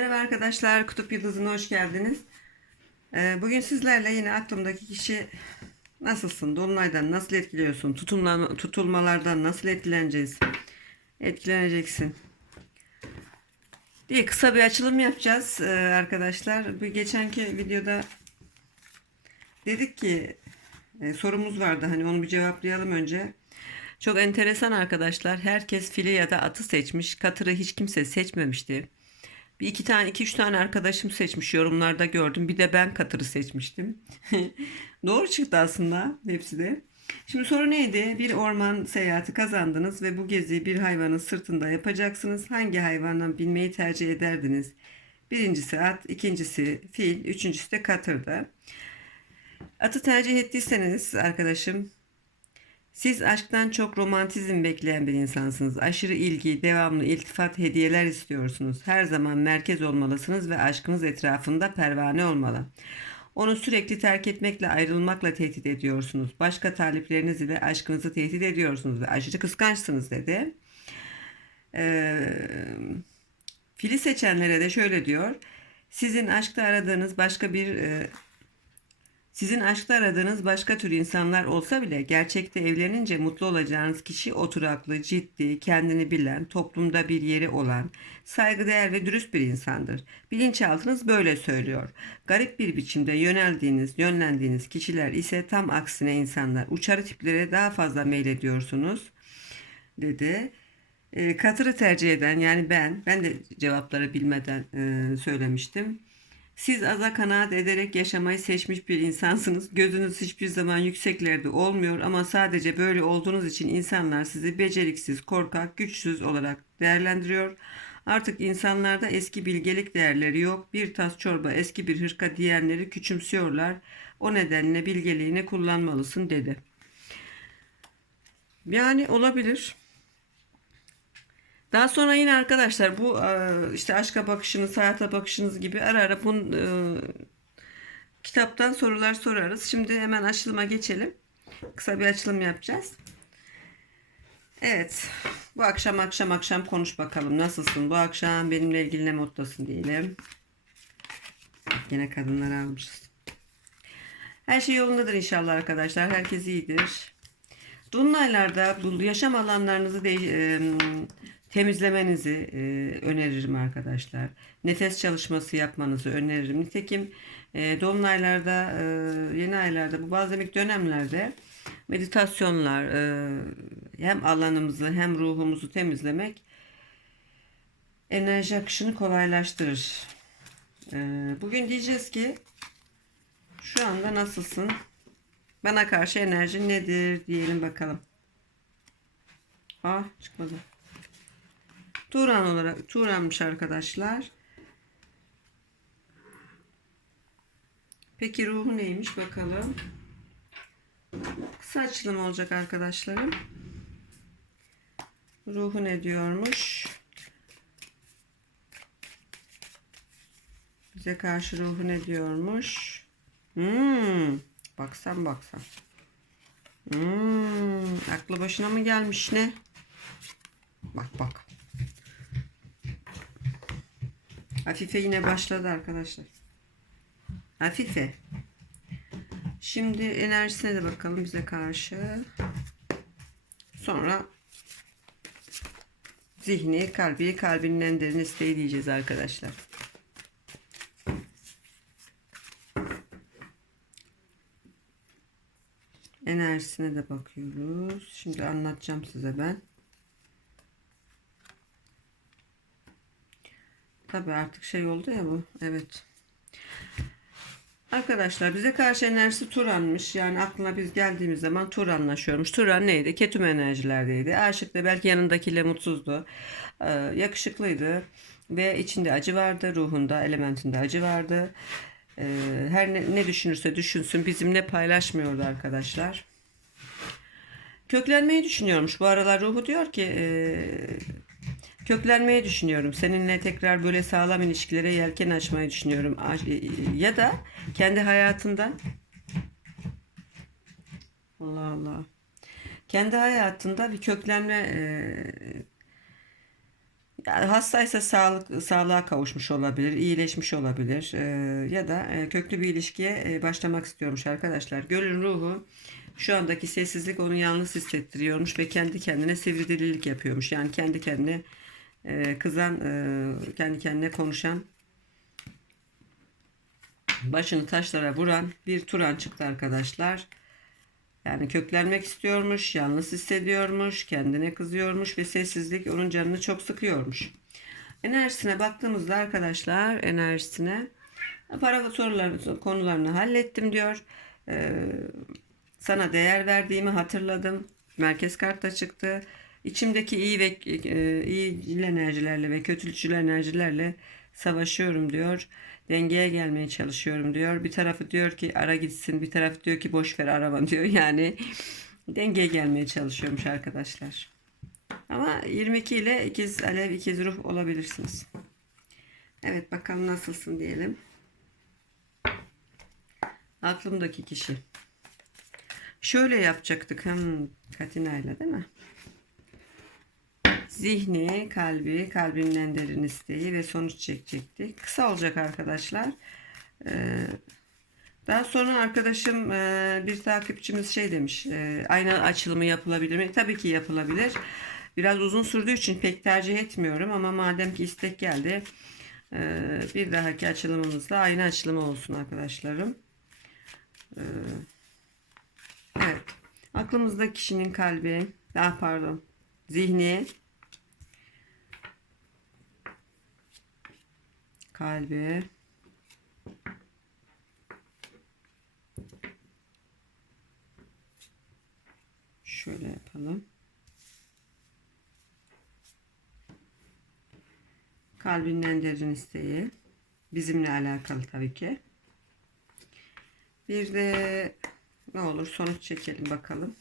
Merhaba arkadaşlar, Kutup Yıldızı'na hoş geldiniz. Ee, Bugün sizlerle yine aklımdaki kişi nasılsın, dolunaydan nasıl etkiliyorsun, tutumla, tutulmalardan nasıl etkileneceğiz, etkileneceksin diye kısa bir açılım yapacağız ee, arkadaşlar. Bir geçenki videoda dedik ki e, sorumuz vardı hani onu bir cevaplayalım önce. Çok enteresan arkadaşlar. Herkes fili ya da atı seçmiş. Katırı hiç kimse seçmemişti. Bir iki tane, iki üç tane arkadaşım seçmiş yorumlarda gördüm. Bir de ben katırı seçmiştim. Doğru çıktı aslında hepsi de. Şimdi soru neydi? Bir orman seyahati kazandınız ve bu geziyi bir hayvanın sırtında yapacaksınız. Hangi hayvanla binmeyi tercih ederdiniz? Birincisi at, ikincisi fil, üçüncüsü de katırdı. Atı tercih ettiyseniz arkadaşım siz aşktan çok romantizm bekleyen bir insansınız. Aşırı ilgi, devamlı iltifat, hediyeler istiyorsunuz. Her zaman merkez olmalısınız ve aşkınız etrafında pervane olmalı. Onu sürekli terk etmekle, ayrılmakla tehdit ediyorsunuz. Başka talipleriniz ile aşkınızı tehdit ediyorsunuz ve aşırı kıskançsınız dedi. Ee, fili seçenlere de şöyle diyor. Sizin aşkta aradığınız başka bir e, sizin aşkta aradığınız başka tür insanlar olsa bile gerçekte evlenince mutlu olacağınız kişi oturaklı, ciddi, kendini bilen, toplumda bir yeri olan, saygıdeğer ve dürüst bir insandır. Bilinçaltınız böyle söylüyor. Garip bir biçimde yöneldiğiniz, yönlendiğiniz kişiler ise tam aksine insanlar. Uçarı tiplere daha fazla meylediyorsunuz dedi. E, katırı tercih eden yani ben, ben de cevapları bilmeden e, söylemiştim. Siz aza kanaat ederek yaşamayı seçmiş bir insansınız. Gözünüz hiçbir zaman yükseklerde olmuyor ama sadece böyle olduğunuz için insanlar sizi beceriksiz, korkak, güçsüz olarak değerlendiriyor. Artık insanlarda eski bilgelik değerleri yok. Bir tas çorba, eski bir hırka diyenleri küçümsüyorlar. O nedenle bilgeliğini kullanmalısın dedi. Yani olabilir. Daha sonra yine arkadaşlar bu e, işte aşka bakışınız, hayata bakışınız gibi ara ara bu e, kitaptan sorular sorarız. Şimdi hemen açılıma geçelim. Kısa bir açılım yapacağız. Evet. Bu akşam akşam akşam konuş bakalım. Nasılsın? Bu akşam benimle ilgili ne moddasın diyelim. Yine kadınları almışız. Her şey yolundadır inşallah arkadaşlar. Herkes iyidir. Dolunaylarda bu yaşam alanlarınızı de, e, temizlemenizi e, öneririm arkadaşlar. Nefes çalışması yapmanızı öneririm. Nitekim e, dolunaylarda, e, yeni aylarda, bu bazı dönemlerde meditasyonlar e, hem alanımızı hem ruhumuzu temizlemek enerji akışını kolaylaştırır. E, bugün diyeceğiz ki şu anda nasılsın? Bana karşı enerji nedir diyelim bakalım. Ah çıkmadı. Turan olarak Turan'mış arkadaşlar. Peki ruhu neymiş bakalım. Kısa açılım olacak arkadaşlarım. Ruhu ne diyormuş? Bize karşı ruhu ne diyormuş? Hmm, baksan baksan. Hmm, aklı başına mı gelmiş ne? Bak bak. Hafife yine başladı arkadaşlar. Hafife. Şimdi enerjisine de bakalım bize karşı. Sonra zihni, kalbi, kalbinin en derin isteği diyeceğiz arkadaşlar. Enerjisine de bakıyoruz. Şimdi anlatacağım size ben. Tabi artık şey oldu ya bu. Evet. Arkadaşlar bize karşı enerjisi Turan'mış. Yani aklına biz geldiğimiz zaman Turanlaşıyormuş. Turan neydi? Ketum enerjilerdeydi. Aşıktı. Belki yanındakiyle mutsuzdu. Ee, yakışıklıydı. Ve içinde acı vardı. Ruhunda, elementinde acı vardı. Ee, her ne, ne düşünürse düşünsün bizimle paylaşmıyordu arkadaşlar. Köklenmeyi düşünüyormuş. Bu aralar ruhu diyor ki e, köklenmeyi düşünüyorum. Seninle tekrar böyle sağlam ilişkilere yelken açmayı düşünüyorum. Ya da kendi hayatında Allah Allah. Kendi hayatında bir köklenme e, Yani hastaysa sağlık sağlığa kavuşmuş olabilir, iyileşmiş olabilir e, ya da e, köklü bir ilişkiye e, başlamak istiyormuş arkadaşlar. Gölün ruhu şu andaki sessizlik onu yalnız hissettiriyormuş ve kendi kendine sivri yapıyormuş. Yani kendi kendine e, kızan, e, kendi kendine konuşan, başını taşlara vuran bir Turan çıktı arkadaşlar. Yani köklenmek istiyormuş, yalnız hissediyormuş, kendine kızıyormuş ve sessizlik onun canını çok sıkıyormuş. Enerjisine baktığımızda arkadaşlar enerjisine para soruları konularını hallettim diyor. Ee, sana değer verdiğimi hatırladım. Merkez kartta çıktı. İçimdeki iyi ve e, iyi enerjilerle ve kötücül enerjilerle savaşıyorum diyor. Dengeye gelmeye çalışıyorum diyor. Bir tarafı diyor ki ara gitsin, bir tarafı diyor ki boş ver arama diyor. Yani dengeye gelmeye çalışıyormuş arkadaşlar. Ama 22 ile ikiz alev ikiz ruh olabilirsiniz. Evet bakalım nasılsın diyelim. Aklımdaki kişi. Şöyle yapacaktık. Hmm, Katina ile değil mi? Zihni, kalbi, kalbinin en derin isteği ve sonuç çekecekti. Kısa olacak arkadaşlar. Ee, daha sonra arkadaşım e, bir takipçimiz şey demiş. E, ayna açılımı yapılabilir mi? Tabii ki yapılabilir. Biraz uzun sürdüğü için pek tercih etmiyorum ama madem ki istek geldi e, bir dahaki açılımımızda ayna açılımı olsun arkadaşlarım. E, evet. Aklımızda kişinin kalbi, ah pardon, zihni, kalbi, şöyle yapalım. Kalbinin en derin isteği. Bizimle alakalı tabii ki. Bir de ne olur sonuç çekelim bakalım.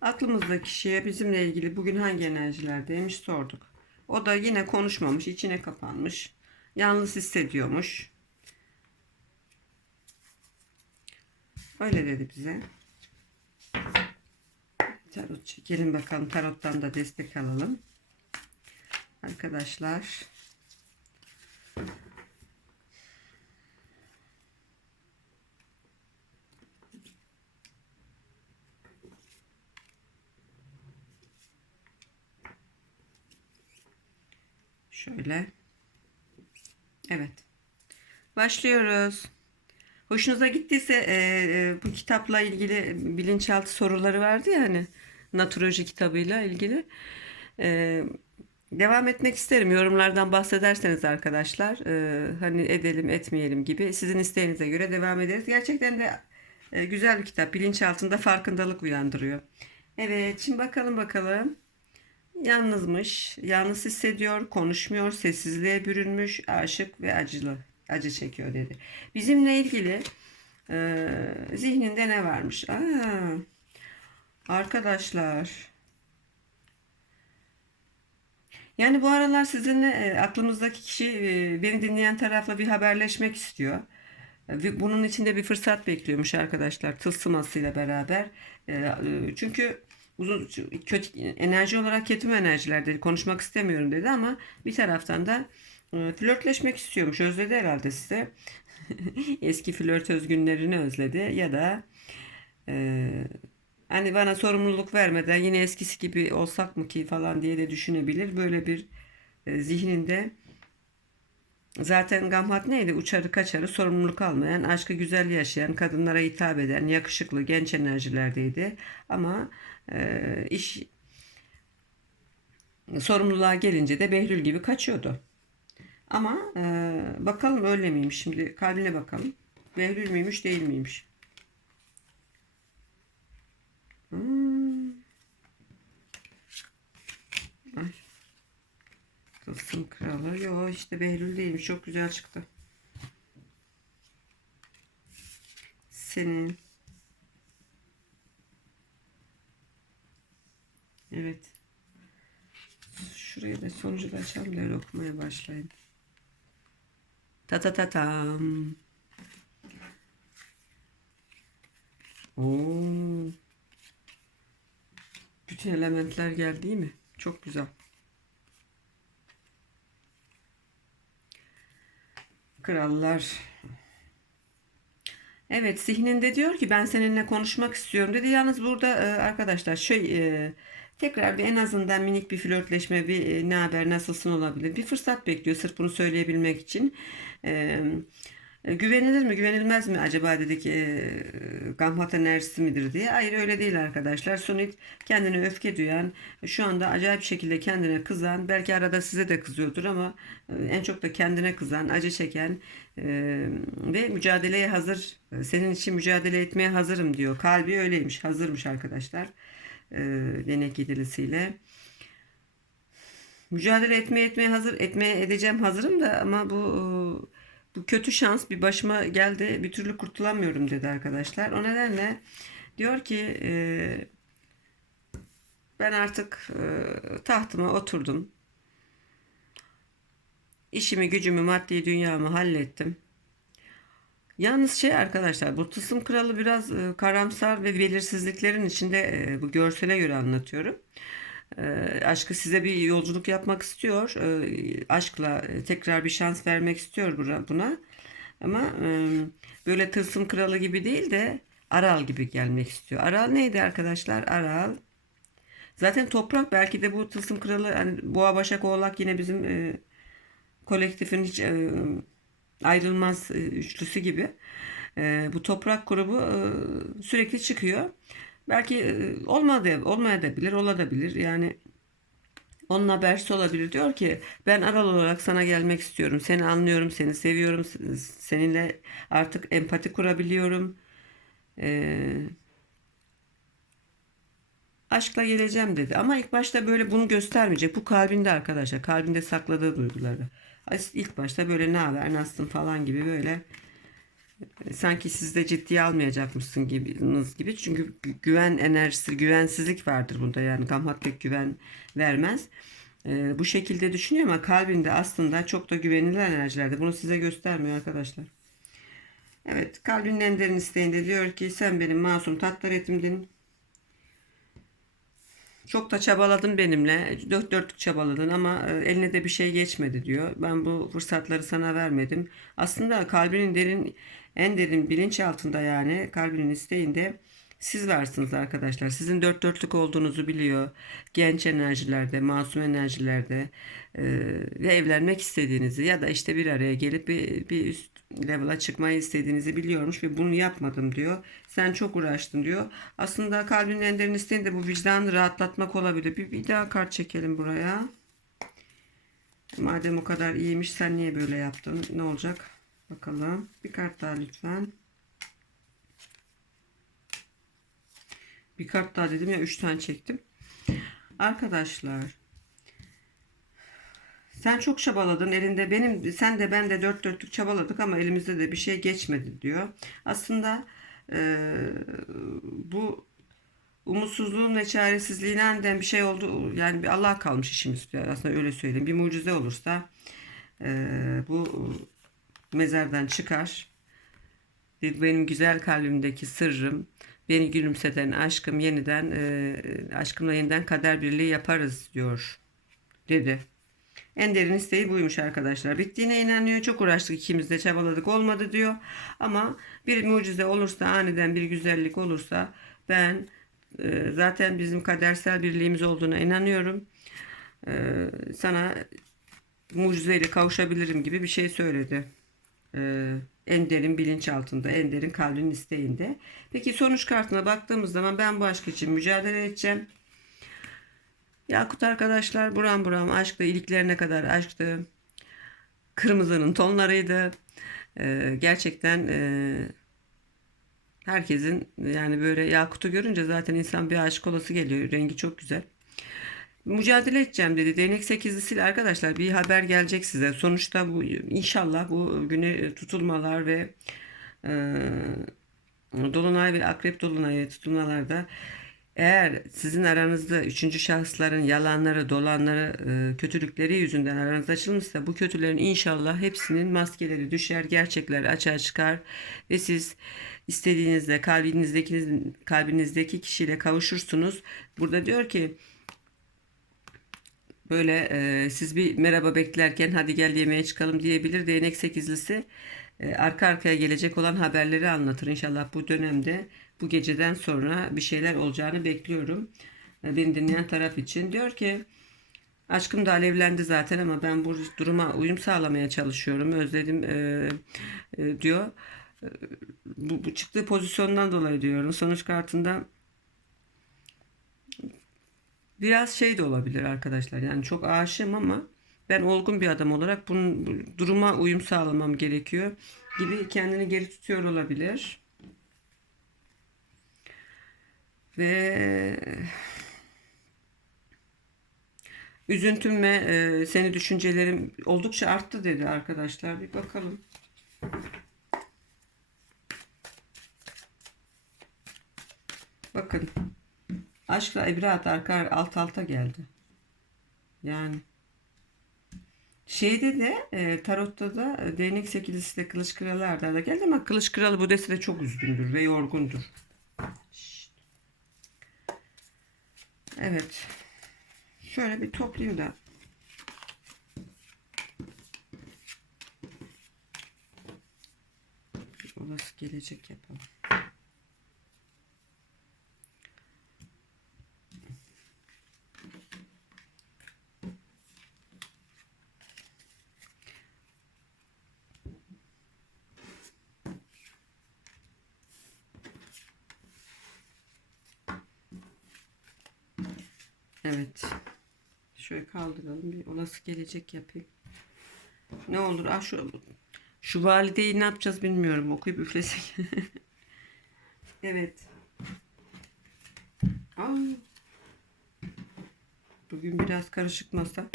Aklımızda kişiye bizimle ilgili bugün hangi enerjilerdeymiş sorduk. O da yine konuşmamış, içine kapanmış. Yalnız hissediyormuş. Öyle dedi bize. Tarot çekelim bakalım. Tarottan da destek alalım. Arkadaşlar. Şöyle. Evet. Başlıyoruz. Hoşunuza gittiyse e, e, bu kitapla ilgili bilinçaltı soruları vardı ya hani naturoloji kitabıyla ilgili. E, devam etmek isterim. Yorumlardan bahsederseniz arkadaşlar e, hani edelim etmeyelim gibi sizin isteğinize göre devam ederiz. Gerçekten de e, güzel bir kitap. Bilinçaltında farkındalık uyandırıyor. Evet şimdi bakalım bakalım. Yalnızmış, yalnız hissediyor, konuşmuyor, sessizliğe bürünmüş, aşık ve acılı, acı çekiyor dedi. Bizimle ilgili e, zihninde ne varmış? Aa, arkadaşlar, yani bu aralar sizinle e, aklımızdaki kişi e, beni dinleyen tarafla bir haberleşmek istiyor. Bunun içinde bir fırsat bekliyormuş arkadaşlar tılsımasıyla beraber. E, e, çünkü uzun kötü enerji olarak kötü enerjiler dedi. Konuşmak istemiyorum dedi ama bir taraftan da e, flörtleşmek istiyormuş. Özledi herhalde size. Eski flörtöz günlerini özledi ya da e, hani bana sorumluluk vermeden yine eskisi gibi olsak mı ki falan diye de düşünebilir. Böyle bir e, zihninde Zaten Gamhat neydi? Uçarı kaçarı sorumluluk almayan, aşkı güzel yaşayan, kadınlara hitap eden, yakışıklı, genç enerjilerdeydi. Ama e, iş sorumluluğa gelince de Behlül gibi kaçıyordu. Ama e, bakalım öyle miymiş? Şimdi kalbine bakalım. Behlül müymüş değil miymiş? Hmm. Ay. Tılsım kralı. Yo işte Behlül değilmiş. Çok güzel çıktı. Senin. Evet. Şuraya da sonucu da açalım da okumaya başlayın. Ta ta ta tam. Oo. Bütün elementler geldi değil mi? Çok güzel. Krallar. Evet zihninde diyor ki ben seninle konuşmak istiyorum dedi. Yalnız burada e, arkadaşlar şey e, tekrar bir en azından minik bir flörtleşme bir e, ne haber nasılsın olabilir. Bir fırsat bekliyor sırf bunu söyleyebilmek için. E, güvenilir mi güvenilmez mi acaba dedik e, gamhat enerjisi midir diye. Hayır öyle değil arkadaşlar. Sunit kendine öfke duyan, şu anda acayip şekilde kendine kızan, belki arada size de kızıyordur ama e, en çok da kendine kızan, acı çeken e, ve mücadeleye hazır, e, senin için mücadele etmeye hazırım diyor. Kalbi öyleymiş, hazırmış arkadaşlar. E, yedilisiyle. Mücadele etmeye etmeye hazır, etmeye edeceğim hazırım da ama bu bu kötü şans bir başıma geldi bir türlü kurtulamıyorum dedi arkadaşlar. O nedenle diyor ki e, ben artık e, tahtıma oturdum. İşimi, gücümü, maddi dünyamı hallettim. Yalnız şey arkadaşlar bu tılsım kralı biraz e, karamsar ve belirsizliklerin içinde e, bu görsele göre anlatıyorum. E, aşkı size bir yolculuk yapmak istiyor. E, aşkla e, tekrar bir şans vermek istiyor buna. Ama e, böyle tılsım kralı gibi değil de Aral gibi gelmek istiyor. Aral neydi arkadaşlar? Aral. Zaten toprak belki de bu tılsım kralı hani boğa başak oğlak yine bizim e, kolektifin hiç e, ayrılmaz e, üçlüsü gibi. E, bu toprak grubu e, sürekli çıkıyor. Belki olmadı, olmayabilir, olabilir. Yani onun habersi olabilir. Diyor ki ben aral olarak sana gelmek istiyorum. Seni anlıyorum, seni seviyorum. Seninle artık empati kurabiliyorum. Ee, aşkla geleceğim dedi. Ama ilk başta böyle bunu göstermeyecek. Bu kalbinde arkadaşlar. Kalbinde sakladığı duyguları. İlk başta böyle ne haber, nasılsın falan gibi böyle sanki siz de ciddiye almayacakmışsın gibi, gibi. Çünkü güven enerjisi, güvensizlik vardır bunda. Yani Gamhat pek güven vermez. Ee, bu şekilde düşünüyor ama kalbinde aslında çok da güvenilir enerjilerde. Bunu size göstermiyor arkadaşlar. Evet kalbinin en derin isteğinde diyor ki sen benim masum tatlar etimdin. Çok da çabaladın benimle. Dört dörtlük çabaladın ama e, eline de bir şey geçmedi diyor. Ben bu fırsatları sana vermedim. Aslında kalbinin derin en derin bilinç altında yani kalbinin isteğinde siz varsınız arkadaşlar. Sizin dört dörtlük olduğunuzu biliyor. Genç enerjilerde, masum enerjilerde e, ve evlenmek istediğinizi ya da işte bir araya gelip bir, bir üst level'a çıkmayı istediğinizi biliyormuş ve bunu yapmadım diyor. Sen çok uğraştın diyor. Aslında kalbinin en derin isteğinde bu vicdanı rahatlatmak olabilir. Bir, bir daha kart çekelim buraya. Madem o kadar iyiymiş sen niye böyle yaptın? Ne olacak? Bakalım. Bir kart daha lütfen. Bir kart daha dedim ya 3 tane çektim. Arkadaşlar sen çok çabaladın elinde benim sen de ben de dört dörtlük çabaladık ama elimizde de bir şey geçmedi diyor. Aslında e, bu umutsuzluğun ve çaresizliğinden bir şey oldu yani bir Allah kalmış işimiz diyor. Aslında öyle söyleyeyim. Bir mucize olursa e, bu mezardan çıkar. Benim güzel kalbimdeki sırrım, beni gülümseten aşkım yeniden, e, aşkımla yeniden kader birliği yaparız diyor dedi. En derin isteği buymuş arkadaşlar. Bittiğine inanıyor. Çok uğraştık ikimiz de çabaladık olmadı diyor. Ama bir mucize olursa aniden bir güzellik olursa ben e, zaten bizim kadersel birliğimiz olduğuna inanıyorum. E, sana mucizeyle kavuşabilirim gibi bir şey söyledi e, en derin bilinç altında, en derin kalbin isteğinde. Peki sonuç kartına baktığımız zaman ben bu aşk için mücadele edeceğim. Yakut arkadaşlar buram buram aşkla iliklerine kadar aşktı. Kırmızının tonlarıydı. E, gerçekten e, herkesin yani böyle Yakut'u görünce zaten insan bir aşık olası geliyor. Rengi çok güzel mücadele edeceğim dedi. Değnek sekizlisiyle arkadaşlar bir haber gelecek size. Sonuçta bu inşallah bu güne tutulmalar ve e, dolunay ve akrep dolunayı tutulmalarda Eğer sizin aranızda üçüncü şahısların yalanları, dolanları, e, kötülükleri yüzünden aranız açılmışsa bu kötülerin inşallah hepsinin maskeleri düşer, gerçekler açığa çıkar ve siz istediğinizde kalbinizdeki kalbinizdeki kişiyle kavuşursunuz. Burada diyor ki böyle e, siz bir merhaba beklerken hadi gel yemeğe çıkalım diyebilir. Değnek sekizlisi e, arka arkaya gelecek olan haberleri anlatır. İnşallah bu dönemde bu geceden sonra bir şeyler olacağını bekliyorum. Beni dinleyen taraf için. Diyor ki aşkım da alevlendi zaten ama ben bu duruma uyum sağlamaya çalışıyorum. Özledim e, e, diyor. E, bu, bu çıktığı pozisyondan dolayı diyorum. Sonuç kartında biraz şey de olabilir arkadaşlar. Yani çok aşığım ama ben olgun bir adam olarak bunun bu duruma uyum sağlamam gerekiyor gibi kendini geri tutuyor olabilir. Ve üzüntüm ve e, seni düşüncelerim oldukça arttı dedi arkadaşlar. Bir bakalım. Bakın. Aşkla ibret arka alt alta geldi. Yani şeyde de e, tarotta da e, değnek sekilisi de kılıç kralı arda arda geldi ama kılıç kralı bu deste de çok üzgündür ve yorgundur. Evet. Şöyle bir toplayayım da. Olası gelecek yapalım. Evet. Şöyle kaldıralım. Bir olası gelecek yapayım. Ne olur? Ah şu şu valideyi ne yapacağız bilmiyorum. Okuyup üflesek. evet. Aa. Bugün biraz karışık masa.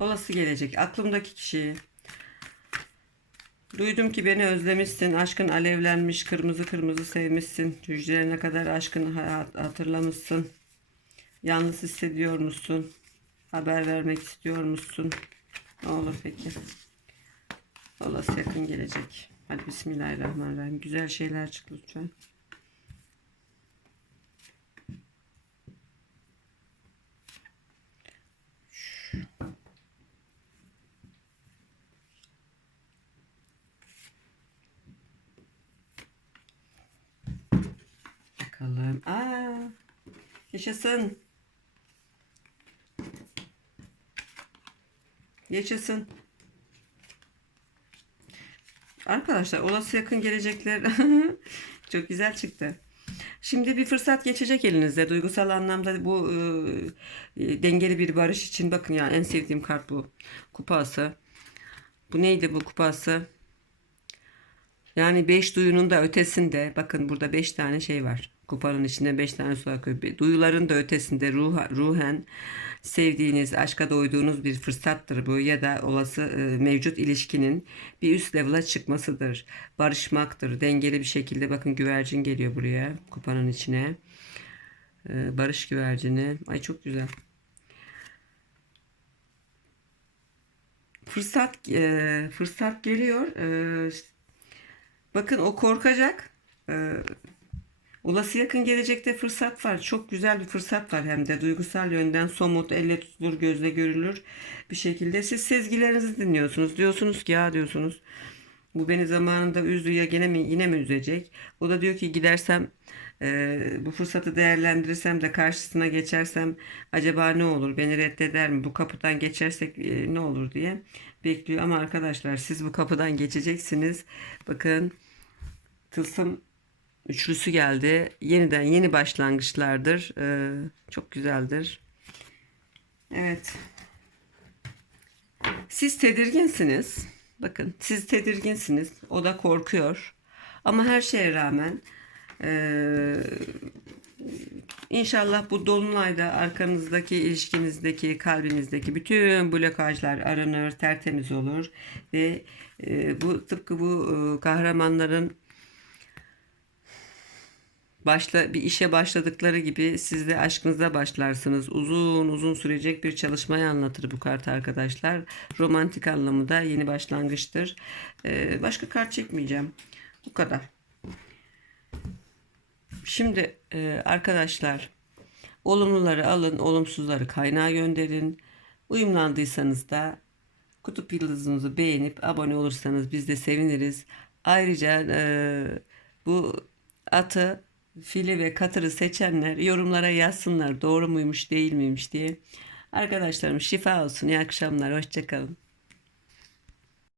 Olası gelecek. Aklımdaki kişi. Duydum ki beni özlemişsin, aşkın alevlenmiş, kırmızı kırmızı sevmişsin, hücrelerine kadar aşkını hatırlamışsın. Yalnız hissediyor musun? Haber vermek istiyor musun? Ne olur peki. Olası yakın gelecek. Hadi Bismillahirrahmanirrahim. Güzel şeyler çık lütfen. Bakalım. Aa, yaşasın. Yaşasın. Arkadaşlar olası yakın gelecekler çok güzel çıktı. Şimdi bir fırsat geçecek elinizde. Duygusal anlamda bu e, dengeli bir barış için bakın ya en sevdiğim kart bu. Kupası. Bu neydi bu kupası? Yani beş duyunun da ötesinde bakın burada beş tane şey var. Kupanın içinde beş tane su akıyor. Duyuların da ötesinde ruh, ruhen sevdiğiniz, aşka doyduğunuz bir fırsattır bu ya da olası e, mevcut ilişkinin bir üst level'a çıkmasıdır. Barışmaktır. Dengeli bir şekilde bakın güvercin geliyor buraya kupanın içine. E, barış güvercini. Ay çok güzel. Fırsat e, fırsat geliyor. E, Bakın o korkacak. Ee, olası yakın gelecekte fırsat var. Çok güzel bir fırsat var hem de duygusal yönden somut, elle tutulur, gözle görülür bir şekilde. Siz sezgilerinizi dinliyorsunuz. Diyorsunuz ki ya diyorsunuz. Bu beni zamanında üzdü ya gene mi yine mi üzecek? O da diyor ki gidersem e, bu fırsatı değerlendirirsem de karşısına geçersem acaba ne olur? Beni reddeder mi? Bu kapıdan geçersek e, ne olur diye bekliyor. Ama arkadaşlar siz bu kapıdan geçeceksiniz. Bakın tılsım üçlüsü geldi. Yeniden yeni başlangıçlardır. E, çok güzeldir. Evet. Siz tedirginsiniz. Bakın siz tedirginsiniz. O da korkuyor. Ama her şeye rağmen eee, inşallah bu dolunayda arkanızdaki ilişkinizdeki kalbinizdeki bütün blokajlar aranır, tertemiz olur ve E, bu tıpkı bu e, kahramanların başla bir işe başladıkları gibi siz de aşkınıza başlarsınız. Uzun uzun sürecek bir çalışmayı anlatır bu kart arkadaşlar. Romantik anlamı da yeni başlangıçtır. E, başka kart çekmeyeceğim. Bu kadar. Şimdi e, arkadaşlar olumluları alın, olumsuzları kaynağa gönderin. Uyumlandıysanız da kutup yıldızınızı beğenip abone olursanız biz de seviniriz. Ayrıca e, bu atı, fili ve katırı seçenler yorumlara yazsınlar doğru muymuş değil miymiş diye. Arkadaşlarım şifa olsun. İyi akşamlar. Hoşçakalın.